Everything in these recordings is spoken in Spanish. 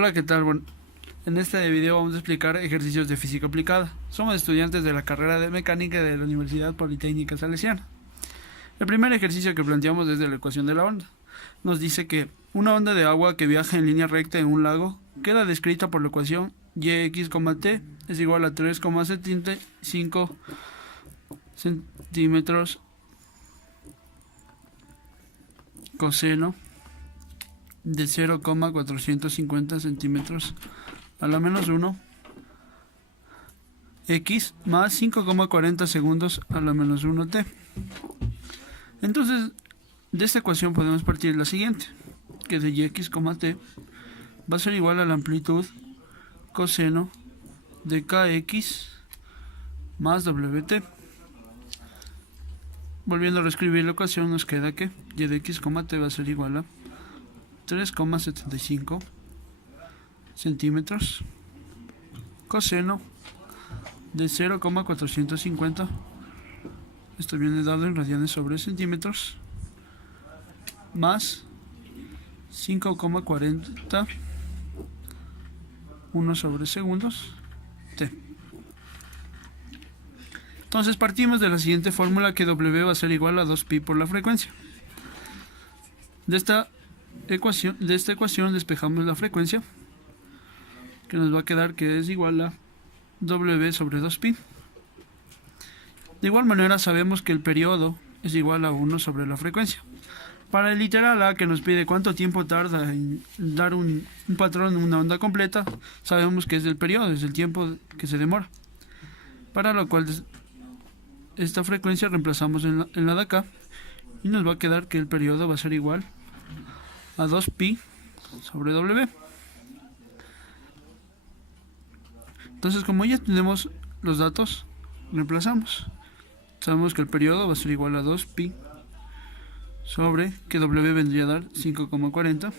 Hola, ¿qué tal? Bueno, en este video vamos a explicar ejercicios de física aplicada. Somos estudiantes de la carrera de mecánica de la Universidad Politécnica Salesiana. El primer ejercicio que planteamos es de la ecuación de la onda. Nos dice que una onda de agua que viaja en línea recta en un lago queda descrita por la ecuación yx, t es igual a 3,75 centímetros coseno de 0,450 centímetros a la menos 1 x más 5,40 segundos a la menos 1 t. Entonces, de esta ecuación podemos partir la siguiente, que de yx, t va a ser igual a la amplitud coseno de kx más wt. Volviendo a reescribir la ecuación, nos queda que y de x, t va a ser igual a 3,75 centímetros coseno de 0,450, esto viene dado en radianes sobre centímetros, más 5,40 1 sobre segundos t. Entonces partimos de la siguiente fórmula, que W va a ser igual a 2pi por la frecuencia. De esta ecuación despejamos la frecuencia, que nos va a quedar que es igual a W sobre 2pi. De igual manera sabemos que el periodo es igual a 1 sobre la frecuencia. Para el literal A, que nos pide cuánto tiempo tarda en dar un patrón en una onda completa, sabemos que es el periodo, es el tiempo que se demora. Para lo cual esta frecuencia reemplazamos en la de acá y nos va a quedar que el periodo va a ser igual a 2pi sobre W. Entonces, como ya tenemos los datos, reemplazamos. Sabemos que el periodo va a ser igual a 2pi sobre, que W vendría a dar 5,40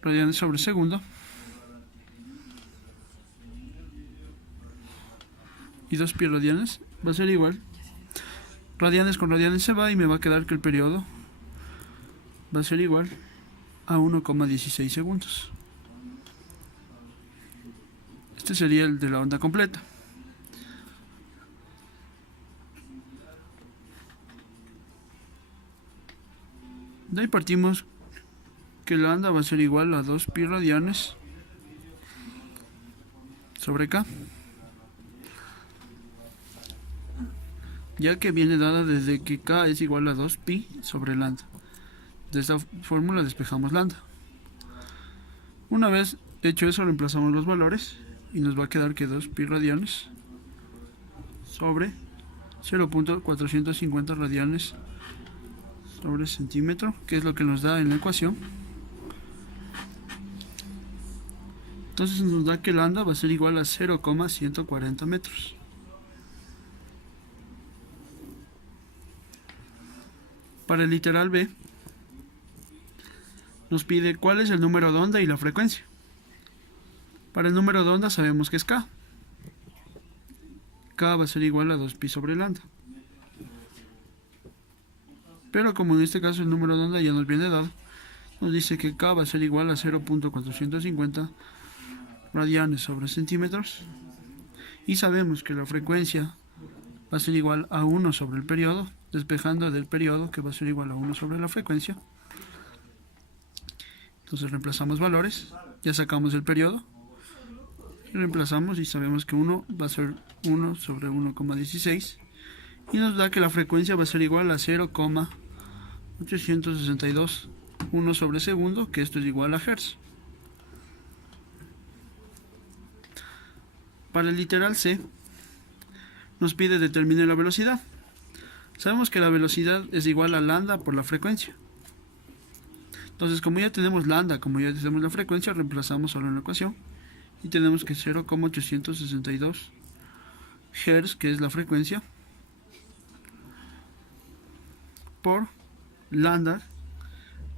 radianes sobre segundo, y 2pi radianes va a ser igual, radianes con radianes se va y me va a quedar que el periodo va a ser igual a 1,16 segundos. Este sería el de la onda completa. De ahí partimos que la onda va a ser igual a 2pi radianes sobre k, ya que viene dada desde que k es igual a 2pi sobre lambda. De esta fórmula despejamos lambda. Una vez hecho eso, reemplazamos los valores y nos va a quedar que 2pi radianes sobre 0,450 radianes sobre centímetro, que es lo que nos da en la ecuación. Entonces nos da que lambda va a ser igual a 0,140 metros. Para el literal B, nos pide cuál es el número de onda y la frecuencia. Para el número de onda sabemos que es k. K va a ser igual a 2pi sobre lambda. Pero como en este caso el número de onda ya nos viene dado, nos dice que k va a ser igual a 0,450 radianes sobre centímetros. Y sabemos que la frecuencia va a ser igual a 1 sobre el periodo, despejando del periodo, que va a ser igual a 1 sobre la frecuencia. Entonces reemplazamos valores, ya sacamos el periodo, y reemplazamos y sabemos que 1 va a ser 1 sobre 1,16 y nos da que la frecuencia va a ser igual a 0,862 1 sobre segundo, que esto es igual a Hz. Para el literal C, nos pide determinar la velocidad. Sabemos que la velocidad es igual a lambda por la frecuencia. Entonces, como ya tenemos lambda, como ya tenemos la frecuencia, reemplazamos solo en la ecuación y tenemos que 0,862 Hz, que es la frecuencia, por lambda,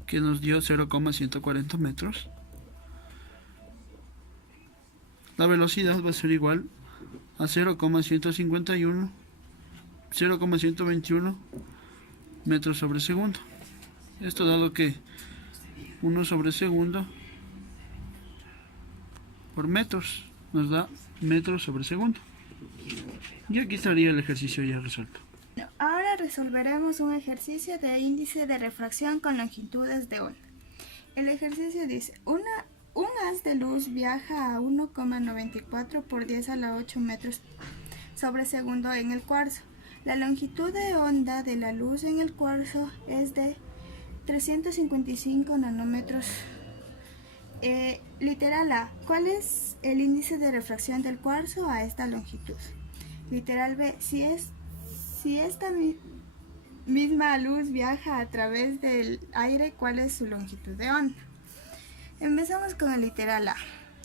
que nos dio 0,140 metros. La velocidad va a ser igual a 0,121 metros sobre segundo. Esto dado que 1 sobre segundo por metros, nos da metros sobre segundo. Y aquí estaría el ejercicio ya resuelto. Ahora resolveremos un ejercicio de índice de refracción con longitudes de onda. El ejercicio dice, un haz de luz viaja a 1,94 por 10 a la 8 metros sobre segundo en el cuarzo. La longitud de onda de la luz en el cuarzo es de 355 nanómetros. Literal A. ¿Cuál es el índice de refracción del cuarzo a esta longitud? Literal B. Si esta misma luz viaja a través del aire, ¿cuál es su longitud de onda? Empezamos con el literal A.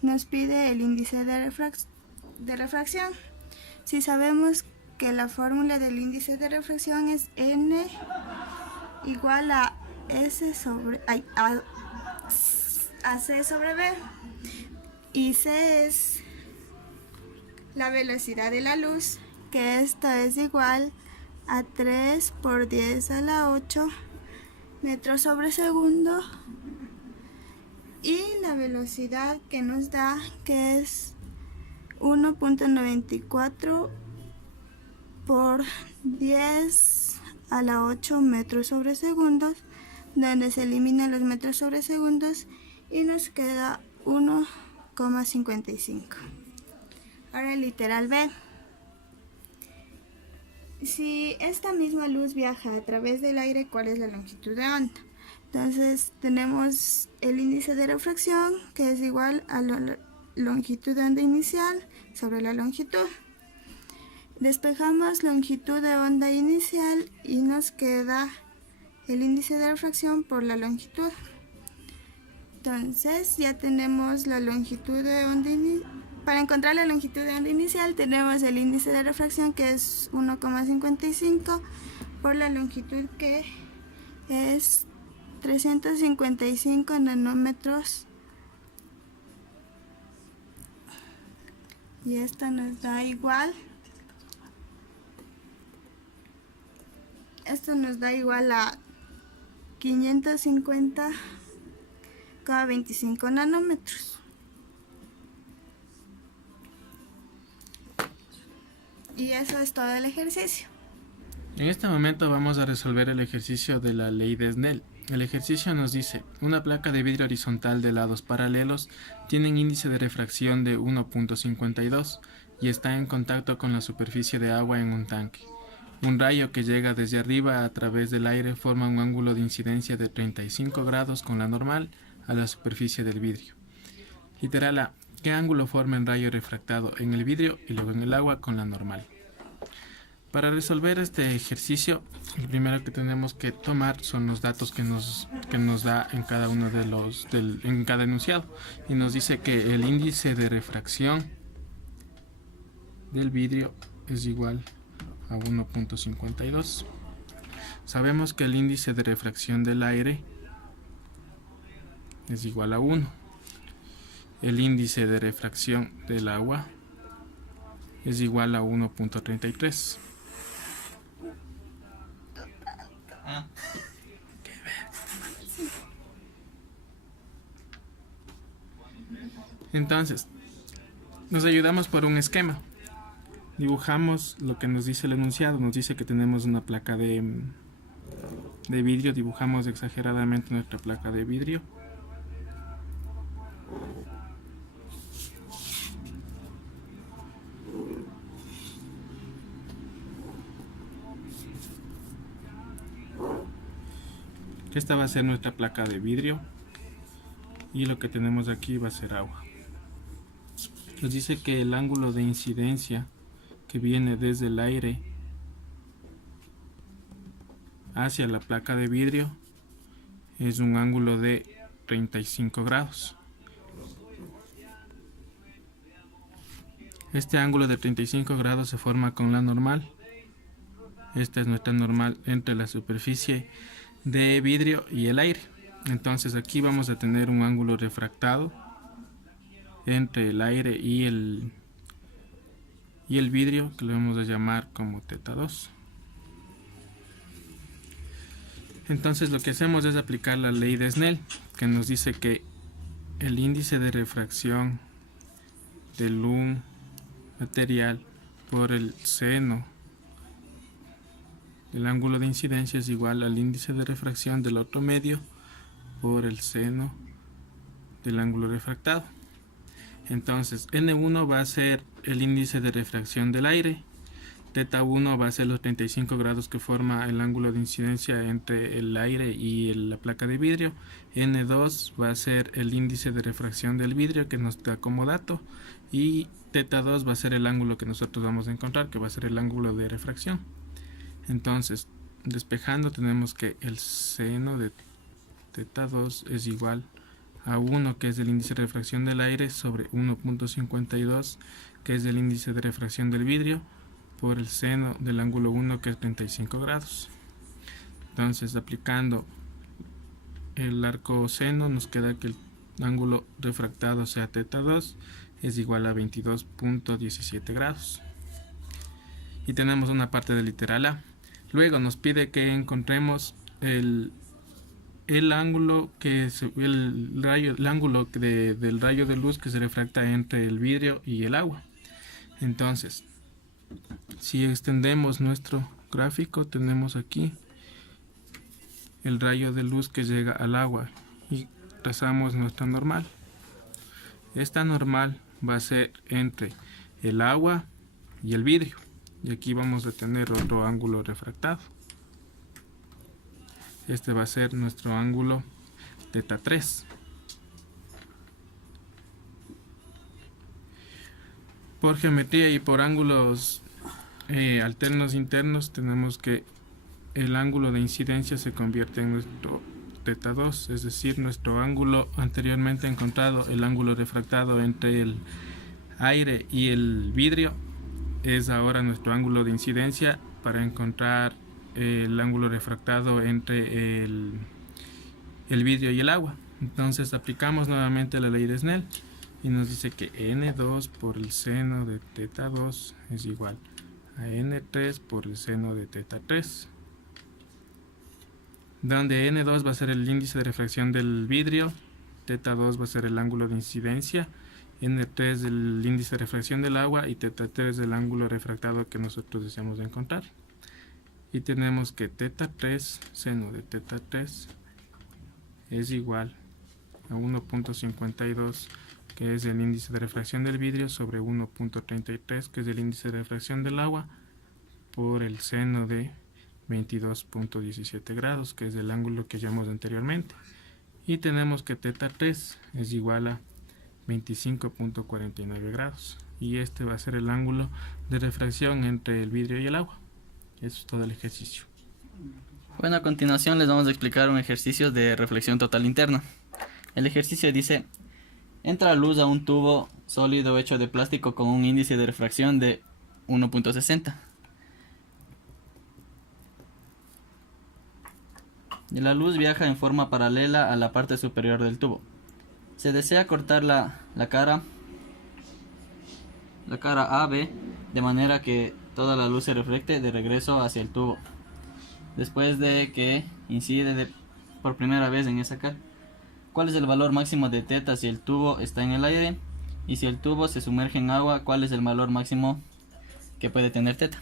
Nos pide el índice de refracción. Si sabemos que la fórmula del índice de refracción es N igual a C sobre B, y C es la velocidad de la luz, que esta es igual a 3 por 10 a la 8 metros sobre segundo, y la velocidad que nos da, que es 1.94 por 10 a la 8 metros sobre segundos, donde se eliminan los metros sobre segundos y nos queda 1,55. Ahora el literal B. Si esta misma luz viaja a través del aire, ¿cuál es la longitud de onda? Entonces tenemos el índice de refracción, que es igual a la longitud de onda inicial sobre la longitud. Despejamos longitud de onda inicial y nos queda el índice de refracción por la longitud. Entonces ya tenemos la longitud de onda inicial. Para encontrar la longitud de onda inicial tenemos el índice de refracción, que es 1,55 por la longitud, que es 355 nanómetros, y esto nos da igual a 550,25 nanómetros. Y eso es todo el ejercicio. En este momento vamos a resolver el ejercicio de la ley de Snell. El ejercicio nos dice, una placa de vidrio horizontal de lados paralelos tiene un índice de refracción de 1.52 y está en contacto con la superficie de agua en un tanque. Un rayo que llega desde arriba a través del aire forma un ángulo de incidencia de 35 grados con la normal a la superficie del vidrio. Literal A. ¿Qué ángulo forma el rayo refractado en el vidrio y luego en el agua con la normal? Para resolver este ejercicio, lo primero que tenemos que tomar son los datos que nos da en cada uno de en cada enunciado, y nos dice que el índice de refracción del vidrio es igual a 1.52. Sabemos que el índice de refracción del aire es igual a 1. El índice de refracción del agua es igual a 1.33. Entonces, nos ayudamos por un esquema. Dibujamos lo que nos dice el enunciado. Nos dice que tenemos una placa de vidrio. Dibujamos exageradamente nuestra placa de vidrio. Esta va a ser nuestra placa de vidrio y lo que tenemos aquí va a ser agua. Nos dice que el ángulo de incidencia que viene desde el aire hacia la placa de vidrio es un ángulo de 35 grados. Este ángulo de 35 grados se forma con la normal. Esta es nuestra normal entre la superficie de vidrio y el aire. Entonces aquí vamos a tener un ángulo refractado entre el aire y el vidrio, que lo vamos a llamar como θ2. Entonces lo que hacemos es aplicar la ley de Snell, que nos dice que el índice de refracción del un material por el seno del ángulo de incidencia es igual al índice de refracción del otro medio por el seno del ángulo refractado. Entonces, N1 va a ser el índice de refracción del aire, Teta 1 va a ser los 35 grados que forma el ángulo de incidencia entre el aire y la placa de vidrio. N2 va a ser el índice de refracción del vidrio que nos da como dato. Y Teta 2 va a ser el ángulo que nosotros vamos a encontrar, que va a ser el ángulo de refracción. Entonces, despejando, tenemos que el seno de Teta 2 es igual a 1, que es el índice de refracción del aire, sobre 1.52, que es el índice de refracción del vidrio, por el seno del ángulo 1, que es 35 grados. Entonces, aplicando el arco seno, nos queda que el ángulo refractado, sea Teta 2, es igual a 22.17 grados. Y tenemos una parte del literal A. Luego nos pide que encontremos el ángulo del rayo de luz que se refracta entre el vidrio y el agua. Entonces, si extendemos nuestro gráfico, tenemos aquí el rayo de luz que llega al agua y trazamos nuestra normal. Esta normal va a ser entre el agua y el vidrio, y aquí vamos a tener otro ángulo refractado. Este va a ser nuestro ángulo Teta 3. Por geometría y por ángulos alternos internos, tenemos que el ángulo de incidencia se convierte en nuestro Teta 2, es decir, nuestro ángulo anteriormente encontrado, el ángulo refractado entre el aire y el vidrio, es ahora nuestro ángulo de incidencia para encontrar el ángulo refractado entre el vidrio y el agua. Entonces aplicamos nuevamente la ley de Snell y nos dice que N2 por el seno de Teta 2 es igual a N3 por el seno de Teta 3, donde N2 va a ser el índice de refracción del vidrio, Teta 2 va a ser el ángulo de incidencia, N3 el índice de refracción del agua y Teta 3 el ángulo refractado que nosotros deseamos encontrar. Y tenemos que Teta 3 seno de Teta 3 es igual a 1.52, que es el índice de refracción del vidrio, sobre 1.33, que es el índice de refracción del agua, por el seno de 22.17 grados, que es el ángulo que hallamos anteriormente. Y tenemos que Teta 3 es igual a 25.49 grados. Y este va a ser el ángulo de refracción entre el vidrio y el agua. Eso es todo el ejercicio. Bueno, a continuación les vamos a explicar un ejercicio de reflexión total interna. El ejercicio dice: entra luz a un tubo sólido hecho de plástico con un índice de refracción de 1.60. Y la luz viaja en forma paralela a la parte superior del tubo. Se desea cortar la cara AB de manera que toda la luz se refleje de regreso hacia el tubo, después de que incide por primera vez en esa cara. ¿Cuál es el valor máximo de teta si el tubo está en el aire? Y si el tubo se sumerge en agua, ¿cuál es el valor máximo que puede tener teta?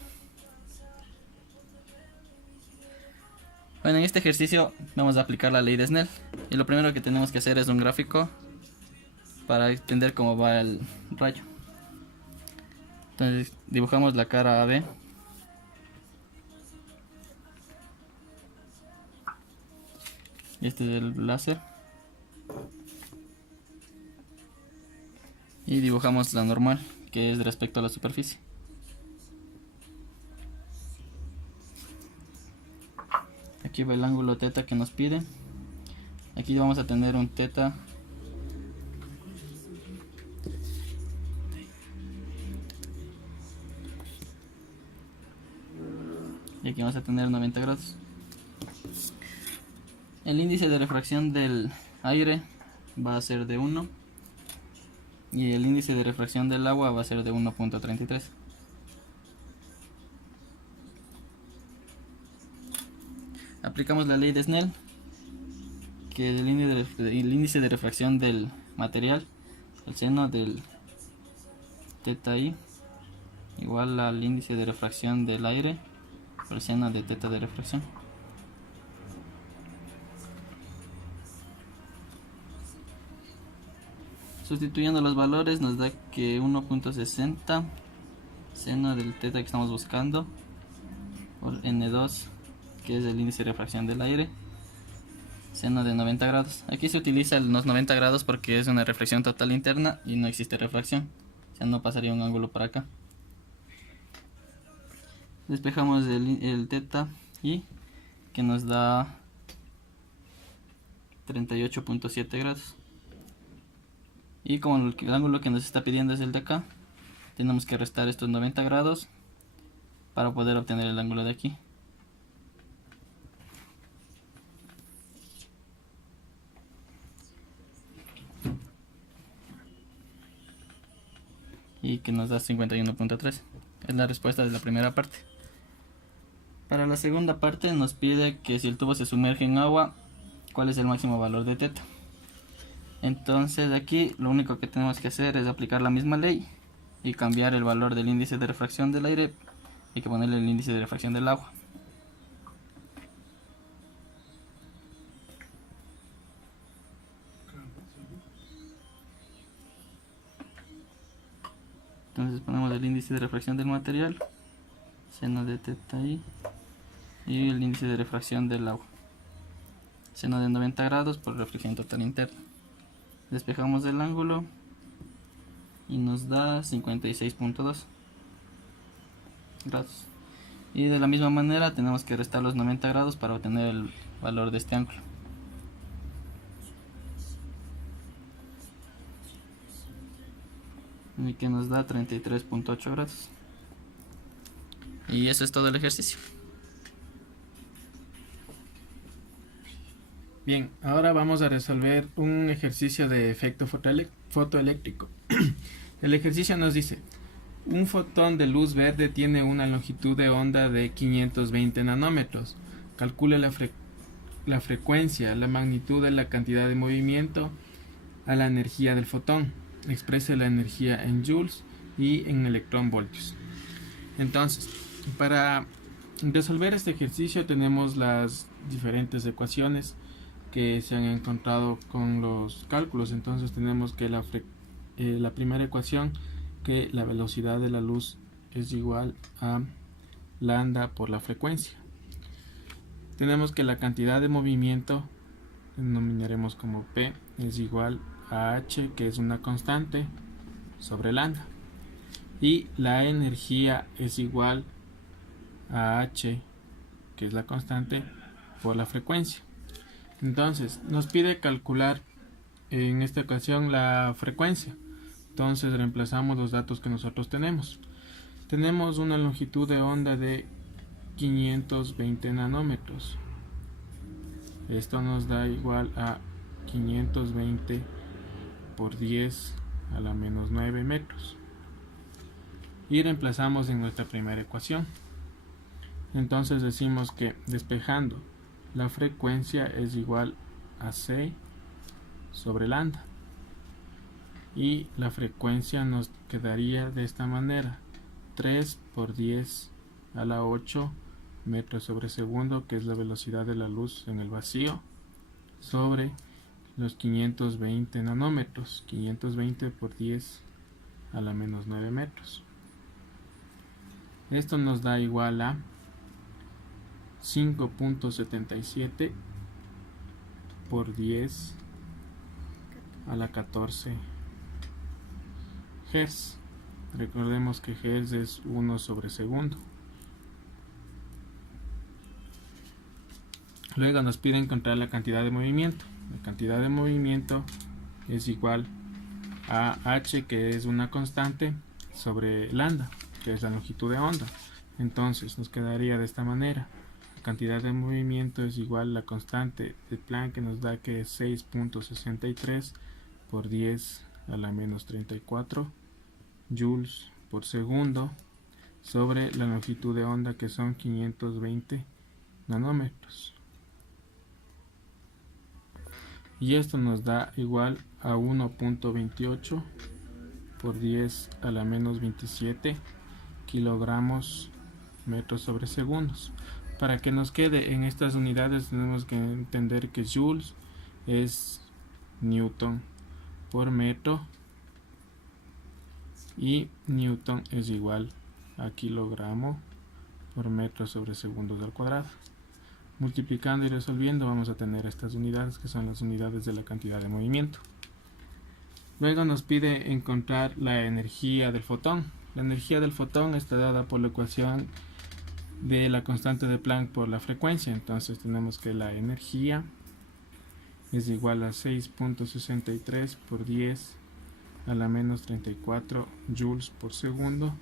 Bueno, en este ejercicio vamos a aplicar la ley de Snell. Y lo primero que tenemos que hacer es un gráfico para entender cómo va el rayo. Entonces dibujamos la cara AB. Este es el láser. Y dibujamos la normal, que es respecto a la superficie. Aquí va el ángulo teta que nos pide. Aquí vamos a tener un teta y aquí vamos a tener 90 grados. El índice de refracción del aire va a ser de 1 y el índice de refracción del agua va a ser de 1.33. Aplicamos la ley de Snell, que el índice de refracción del material, el seno del teta i, igual al índice de refracción del aire por el seno de teta de refracción. Sustituyendo los valores nos da que 1.60 seno del teta que estamos buscando por n2, que es el índice de refracción del aire, seno de 90 grados. Aquí se utiliza los 90 grados porque es una reflexión total interna y no existe refracción, o sea, no pasaría un ángulo para acá. Despejamos el teta i, que nos da 38.7 grados. Y como el ángulo que nos está pidiendo es el de acá, tenemos que restar estos 90 grados para poder obtener el ángulo de aquí. Y que nos da 51.3. Es la respuesta de la primera parte. Para la segunda parte nos pide que si el tubo se sumerge en agua, ¿cuál es el máximo valor de teta? Entonces aquí lo único que tenemos que hacer es aplicar la misma ley y cambiar el valor del índice de refracción del aire. Hay que ponerle el índice de refracción del agua. Entonces ponemos el índice de refracción del material, seno de teta i, y el índice de refracción del agua, seno de 90 grados por reflexión total interna. Despejamos el ángulo y nos da 56.2 grados. Y de la misma manera tenemos que restar los 90 grados para obtener el valor de este ángulo. Y que nos da 33.8 grados. Y eso es todo el ejercicio. Bien, ahora vamos a resolver un ejercicio de efecto fotoeléctrico. El ejercicio nos dice: un fotón de luz verde tiene una longitud de onda de 520 nanómetros. Calcule la frecuencia, la magnitud de la cantidad de movimiento a la energía del fotón. Exprese la energía en joules y en electronvoltios. Entonces, para resolver este ejercicio tenemos las diferentes ecuaciones que se han encontrado con los cálculos. Entonces tenemos que la primera ecuación, que la velocidad de la luz es igual a lambda por la frecuencia. Tenemos que la cantidad de movimiento, denominaremos como P, es igual a H, que es una constante, sobre lambda. Y la energía es igual a H, que es la constante, por la frecuencia. Entonces nos pide calcular en esta ocasión la frecuencia. Entonces reemplazamos los datos que nosotros tenemos. Tenemos una longitud de onda de 520 nanómetros. Esto nos da igual a 520 por 10 a la menos 9 metros. Y reemplazamos en nuestra primera ecuación. Entonces decimos que despejando, la frecuencia es igual a C sobre lambda. Y la frecuencia nos quedaría de esta manera: 3 por 10 a la 8 metros sobre segundo, que es la velocidad de la luz en el vacío, sobre los 520 nanómetros. 520 por 10 a la menos 9 metros. Esto nos da igual a 5.77 por 10 a la 14 Hz. Recordemos que Hz es 1 sobre segundo. Luego nos pide encontrar la cantidad de movimiento. La cantidad de movimiento es igual a H, que es una constante, sobre lambda, que es la longitud de onda. Entonces nos quedaría de esta manera: la cantidad de movimiento es igual a la constante de Planck, que nos da que es 6.63 por 10 a la menos 34 joules por segundo, sobre la longitud de onda, que son 520 nanómetros. y esto nos da igual a 1.28 por 10 a la menos 27 kilogramos metros sobre segundos. Para que nos quede en estas unidades tenemos que entender que joules es newton por metro y newton es igual a kilogramo por metro sobre segundos al cuadrado. Multiplicando y resolviendo vamos a tener estas unidades, que son las unidades de la cantidad de movimiento. Luego nos pide encontrar la energía del fotón. La energía del fotón está dada por la ecuación de la constante de Planck por la frecuencia. Entonces tenemos que la energía es igual a 6.63 por 10 a la menos 34 joules por segundo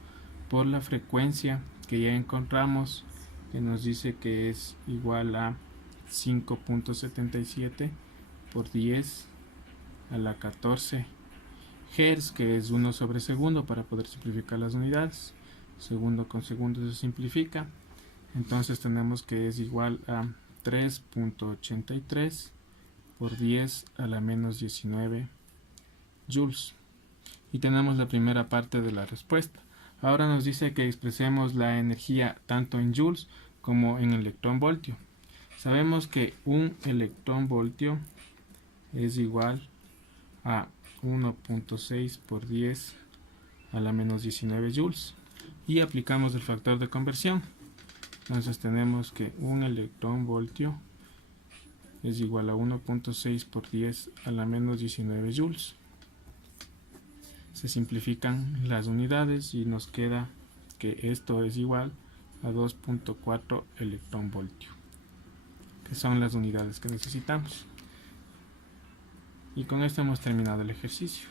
por la frecuencia que ya encontramos, que nos dice que es igual a 5.77 por 10 a la 14 Hz, que es 1 sobre segundo para poder simplificar las unidades. Segundo con segundo se simplifica, entonces tenemos que es igual a 3.83 por 10 a la menos 19 joules. Y tenemos la primera parte de la respuesta. Ahora nos dice que expresemos la energía tanto en joules como en electronvoltio. Sabemos que un electronvoltio es igual a 1.6 por 10 a la menos 19 joules. Y aplicamos el factor de conversión. Entonces tenemos que un electronvoltio es igual a 1.6 por 10 a la menos 19 joules. Se simplifican las unidades y nos queda que esto es igual a 2.4 electronvoltio, que son las unidades que necesitamos. Y con esto hemos terminado el ejercicio.